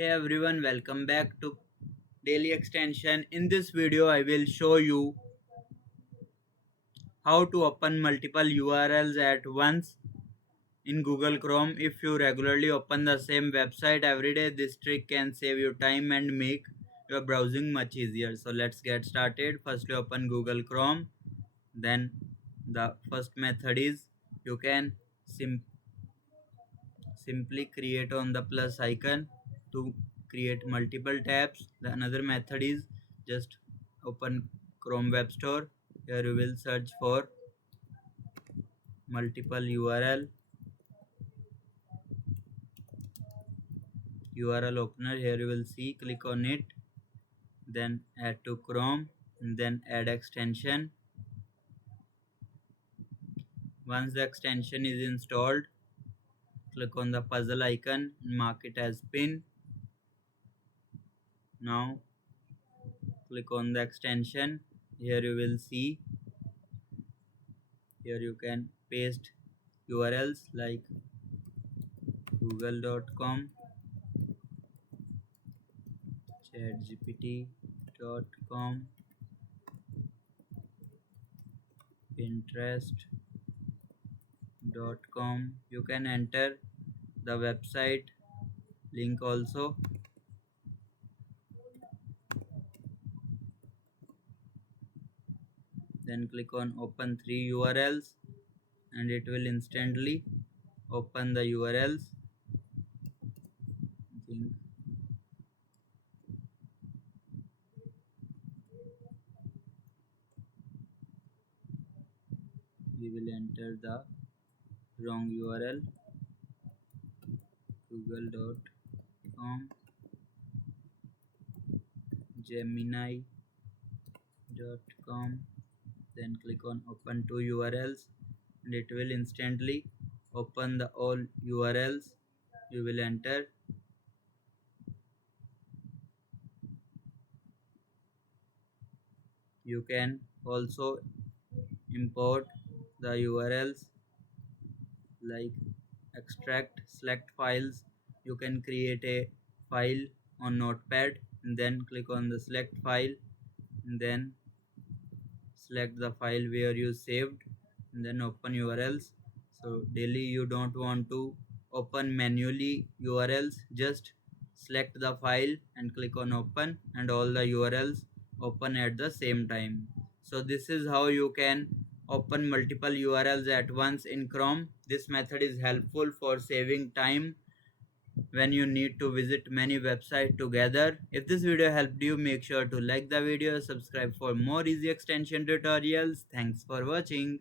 Hey everyone, welcome back to Daily Extension. In this video, I will show you how to open multiple URLs at once in Google Chrome. If you regularly open the same website every day, this trick can save you time and make your browsing much easier. So let's get started. Firstly, open Google Chrome. Then the first method is you can simply create on the plus icon to create multiple tabs. The another method is just open Chrome Web Store. Here you will search for multiple URL opener. Here you will see, click on it, then add to Chrome, and then add extension. Once the extension is installed, click on the puzzle icon and mark it as pin. Now click on the extension. Here you will see, here you can paste URLs like google.com, chatgpt.com, pinterest.com. You can enter the website link also. Then click on open 3 URLs and it will instantly open the URLs. I think we will enter the wrong URL, google.com, gemini.com. Then click on open 2 URLs and it will instantly open the all URLs you will enter. You can also import the URLs like extract select files. You can create a file on notepad and then click on the select file and then select the file where you saved and then open URLs. So daily you don't want to open manually URLs, just select the file and click on open and all the URLs open at the same time. So this is how you can open multiple URLs at once in Chrome. This method is helpful for saving time when you need to visit many websites together. If this video helped you, make sure to like the video, subscribe for more easy extension tutorials. Thanks for watching.